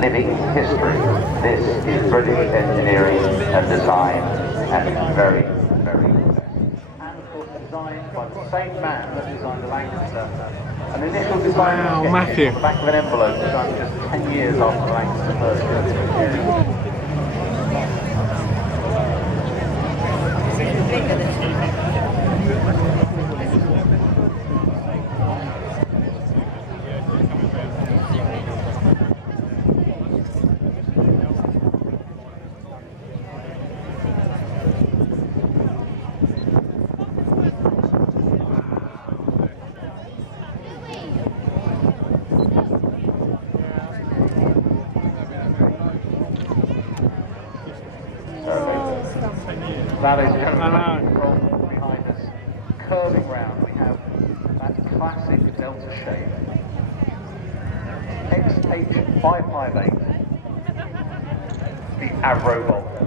living history. This is British engineering and design, and it's very, very good. And of course designed by the same man that designed the Lancaster. An initial design on the back of an envelope designed just 10 years after the Lancaster first. That is from behind us, curving round, we have that classic delta shape. XH558, the Avro Vulcan.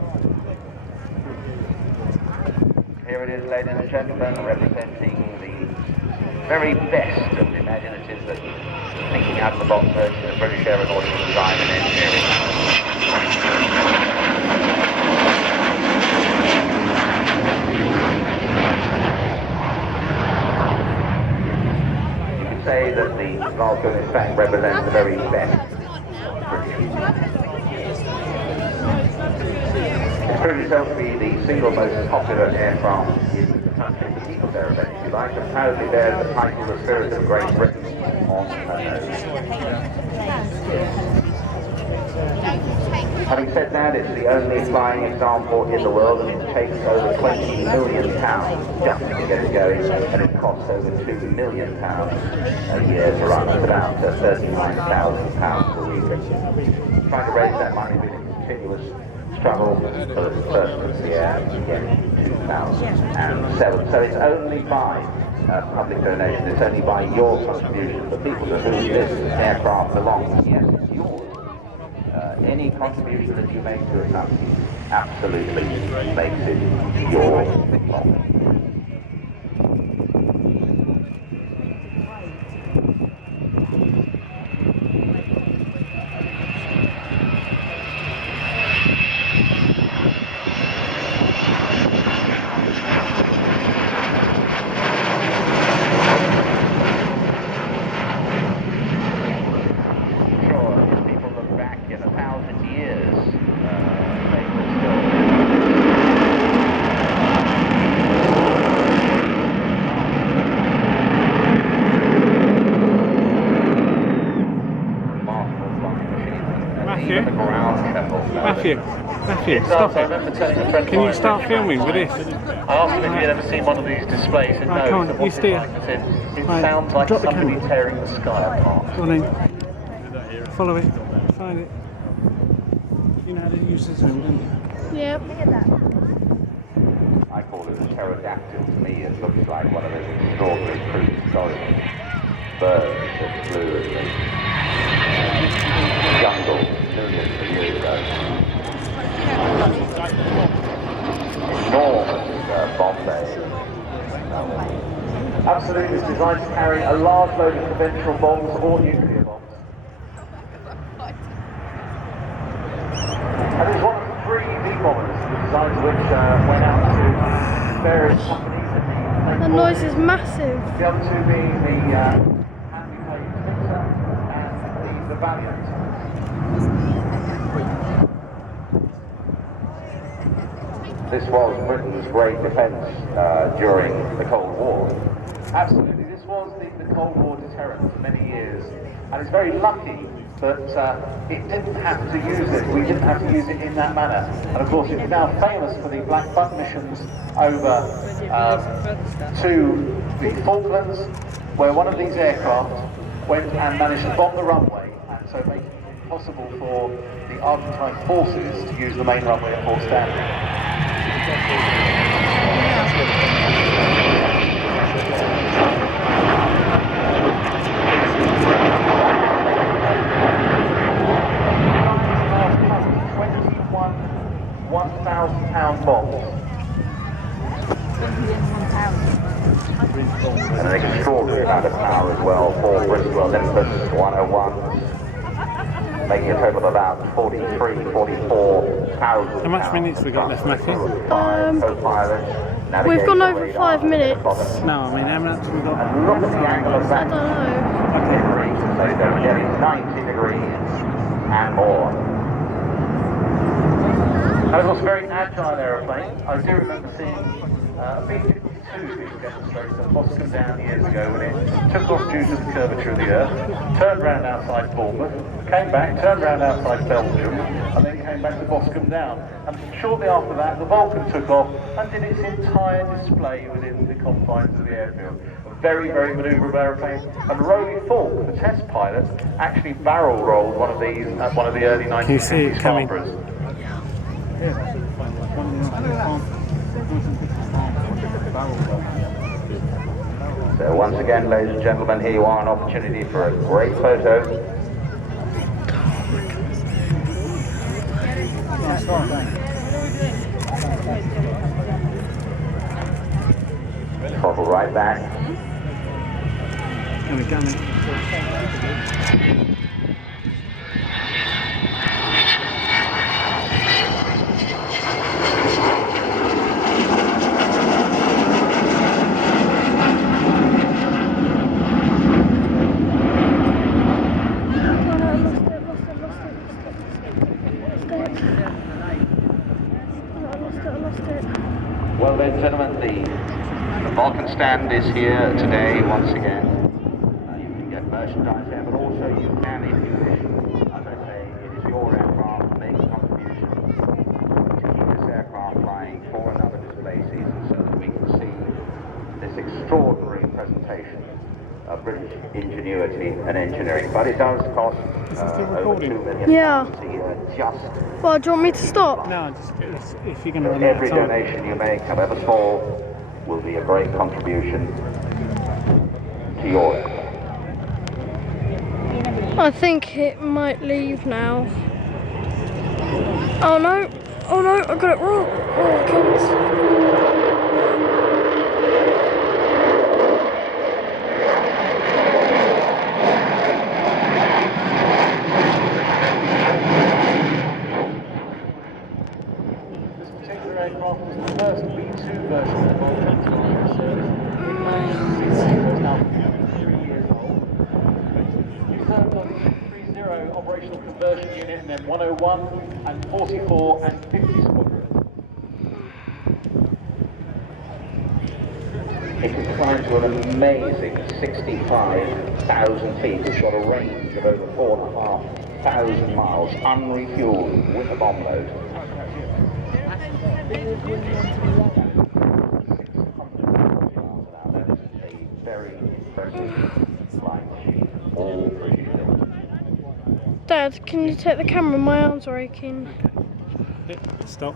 Here it is, ladies and gentlemen, representing the very best of the imaginatives that thinking out of the box version of British aeronautical design and engineering. Say that the Vulcan in fact represents the very best British. It's proven itself to be the single most popular aircraft in the country, the people's aeroplane, if you like, and proudly bears the title of the Spirit of Great Britain on her nose. Having said that, it's the only flying example in the world, and it takes over £20 million just to get it going, and it costs over £2 million a year to run. It's about £39,000 per week. Trying to raise that money with a continuous struggle for the first of the year in 2007. So it's only by public donation, it's only by your contribution, the people to whom this aircraft belongs. Yes, it's yours. Any contribution that you make to a company absolutely makes it your problem. Matthew, stop it. Can you start filming with this? I asked him if he'd ever seen one of these displays, and no, come on, you steer. It sounds like somebody tearing the sky apart. Go on in. Follow it. Find it. You know how to use the zoom, don't you? Yep. I call it a pterodactyl. To me, it looks like one of those extraordinary prehistoric birds that flew in the jungle millions of years ago. Enormous bomb bay. Absolutely, it's designed to carry a large load of conventional bombs or nuclear bombs. And it's one of the 3 D-bombers, the designs of which went out to various companies. The noise is massive. The other 2 being the Anti-Plane Victor and the Valiant. This was Britain's great defence during the Cold War. Absolutely, this was the Cold War deterrent for many years, and it's very lucky that it didn't have to use it. We didn't have to use it in that manner. And of course, it's now famous for the Black Buck missions over to the Falklands, where one of these aircraft went and managed to bomb the runway, and so making it possible for the Argentine forces to use the main runway at Port Stanley. £1,000 bombs. And an extraordinary amount of power as well for Bristol Olympus 101. making a total of about 44,000. How much minutes we got left, Matthew? We've gone over 5 minutes. No, I mean, how much have we got? And look at the angle of I that. don't know. So they're getting 90 degrees and more. And it was a very agile aeroplane. I do remember seeing a B-52 being demonstrated at Boscombe Down years ago when it took off due to the curvature of the Earth, turned round outside Bournemouth, came back, turned round outside Belgium, and then came back to Boscombe Down. And shortly after that, the Vulcan took off and did its entire display within the confines of the airfield. A very, very manoeuvrable aeroplane. And Rowley Falk, the test pilot, actually barrel rolled one of these at one of the early 1950s. Can you see it coming? So once again, ladies and gentlemen, here you are, an opportunity for a great photo. Throttle right back. And again. Well, ladies and gentlemen, the Vulcan stand is here today once again. You can get merchandise there, but also you can, if you wish, as I say, it is your aircraft, make a contribution to keep this aircraft flying for another display season so that we can see this extraordinary presentation of British ingenuity and engineering. But it does cost over £2 million a year just. Well, do you want me to stop? No, just if you're going to run out of Every time. donation you make, however small, will be a great contribution to your aircraft. I think it might leave now. Oh no! Oh no! I got it wrong. Oh, goodness. Aircraft was the first B2 version of the Vulcan to enter service in 1960. So it's now 3 years old. You served on 30 operational conversion unit and then 101 and 44 and 50 squadrons. It can climb to an amazing 65,000 feet. It's got a range of over 4,500 miles, unrefueled with a bomb load. Dad, can you take the camera? My arms are aching. Stop.